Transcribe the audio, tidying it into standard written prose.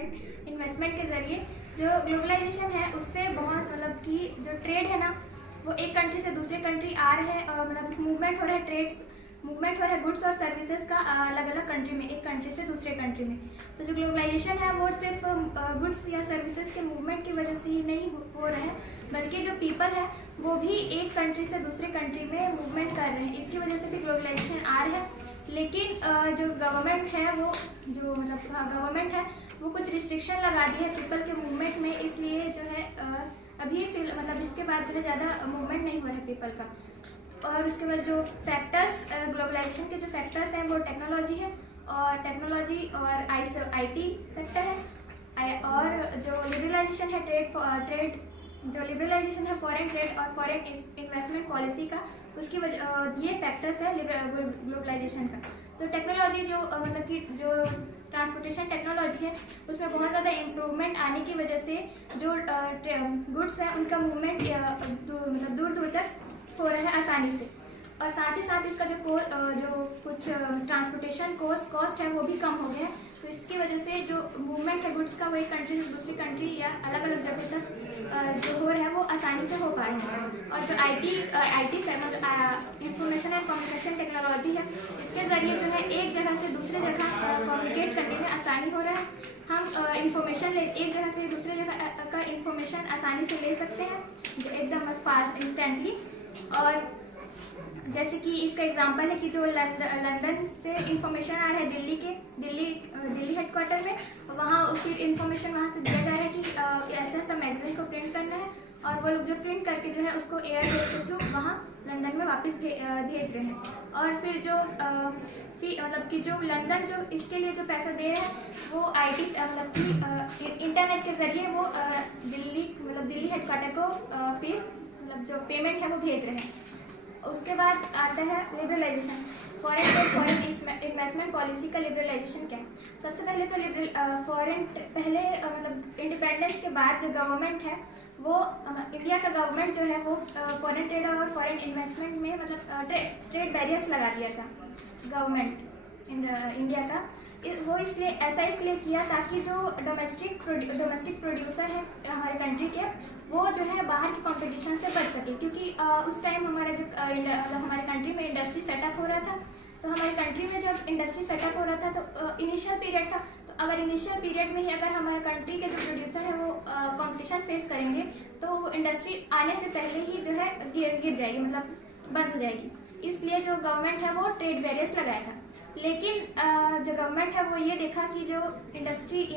Investment के ज़रिए जो ग्लोबलाइजेशन है उससे बहुत मतलब कि जो ट्रेड है ना वो एक कंट्री से दूसरे कंट्री आ रहे हैं, मतलब मूवमेंट हो रहा है, ट्रेड्स मूवमेंट हो रहा है गुड्स और सर्विसेज का अलग अलग कंट्री में, एक कंट्री से दूसरे कंट्री में। तो जो ग्लोबलाइजेशन है वो सिर्फ गुड्स या सर्विसेज के मूवमेंट की वजह से ही नहीं हो रहा है, बल्कि जो पीपल है वो भी एक कंट्री से दूसरे कंट्री में मूवमेंट कर रहे हैं, इसकी वजह से भी ग्लोबलाइजेशन आ रहा है। लेकिन जो गवर्नमेंट है वो जो मतलब गवर्नमेंट है वो कुछ रिस्ट्रिक्शन लगा दी है पीपल के मूवमेंट में, इसलिए जो है अभी मतलब इसके बाद जो है ज़्यादा मूवमेंट नहीं हो रहा है पीपल का। और उसके बाद जो फैक्टर्स ग्लोबलाइजेशन के जो फैक्टर्स हैं वो टेक्नोलॉजी है, और टेक्नोलॉजी और आईटी सेक्टर है, और जो लिबरलाइजेशन है ट्रेड जो लिबरलाइजेशन है फॉरेन ट्रेड और फॉरेन इन्वेस्टमेंट पॉलिसी का, उसकी वजह ये फैक्टर्स है ग्लोबलाइजेशन का। तो टेक्नोलॉजी जो मतलब कि जो ट्रांसपोर्टेशन टेक्नोलॉजी है उसमें बहुत ज़्यादा इम्प्रूवमेंट आने की वजह से जो गुड्स है उनका मूवमेंट मतलब दूर दूर तक हो रहा है आसानी से, और साथ ही साथ इसका जो कुछ ट्रांसपोर्टेशन कॉस्ट है वो भी कम हो गया है। तो इसकी वजह से जो मूवमेंट है गुड्स का वो एक कंट्री से दूसरी कंट्री या अलग अलग जगह तक जो हो रहा है वो आसानी से हो पा रहा है। और जो आई टी से मतलब इंफॉर्मेशन एंड कम्युनिकेशन टेक्नोलॉजी है, इसके ज़रिए जो है एक जगह से दूसरे जगह कम्युनिकेट करने में आसानी हो रहा है। हम इंफॉर्मेशन एक जगह से दूसरे जगह का इंफॉर्मेशन आसानी से ले सकते हैं एकदम फास्ट इंस्टेंटली। और जैसे कि इसका एग्जांपल है कि जो लंदन से इंफॉर्मेशन आ रहा है दिल्ली हेडक्वार्टर में, वहाँ उसकी इंफॉर्मेशन वहाँ से दिया जा रहा है कि ऐसा ऐसा मैगजीन को प्रिंट करना है, और वो लोग जो प्रिंट करके जो है उसको एयरपोर्ट के थ्रू वहाँ लंदन में वापस भेज रहे हैं। और फिर जो मतलब कि जो लंदन जो इसके लिए जो पैसा दे रहे हैं वो आईटी मतलब कि इंटरनेट के ज़रिए वो दिल्ली हेडक्वार्टर को फीस मतलब जो पेमेंट है वो भेज रहे हैं। उसके बाद आता है लिबरलाइजेशन, फॉरेन इन्वेस्टमेंट पॉलिसी का लिबरलाइजेशन क्या है। सबसे पहले तो फॉरेन पहले मतलब इंडिपेंडेंस के बाद जो गवर्नमेंट है वो इंडिया का गवर्नमेंट जो है वो फॉरेन ट्रेड और फॉरेन इन्वेस्टमेंट में मतलब ट्रेड बैरियर्स लगा दिया था गवर्नमेंट इंडिया का। वो इसलिए किया ताकि जो डोमेस्टिक प्रोड्यूसर है हमारे कंट्री के वो जो है बाहर की कंपटीशन से बच सके, क्योंकि उस टाइम हमारा जो हमारे कंट्री में इंडस्ट्री सेटअप हो रहा था। तो हमारे कंट्री में जब इंडस्ट्री सेटअप हो रहा था तो इनिशियल पीरियड था, तो अगर इनिशियल पीरियड में ही अगर हमारे कंट्री के जो प्रोड्यूसर है वो कंपटीशन फेस करेंगे तो इंडस्ट्री आने से पहले ही जो है गिर जाएगी, मतलब बंद हो जाएगी। इसलिए जो गवर्नमेंट है वो ट्रेड बैरियर्स लगाया था। लेकिन जो गवर्नमेंट है वो ये देखा कि जो इंडस्ट्रियली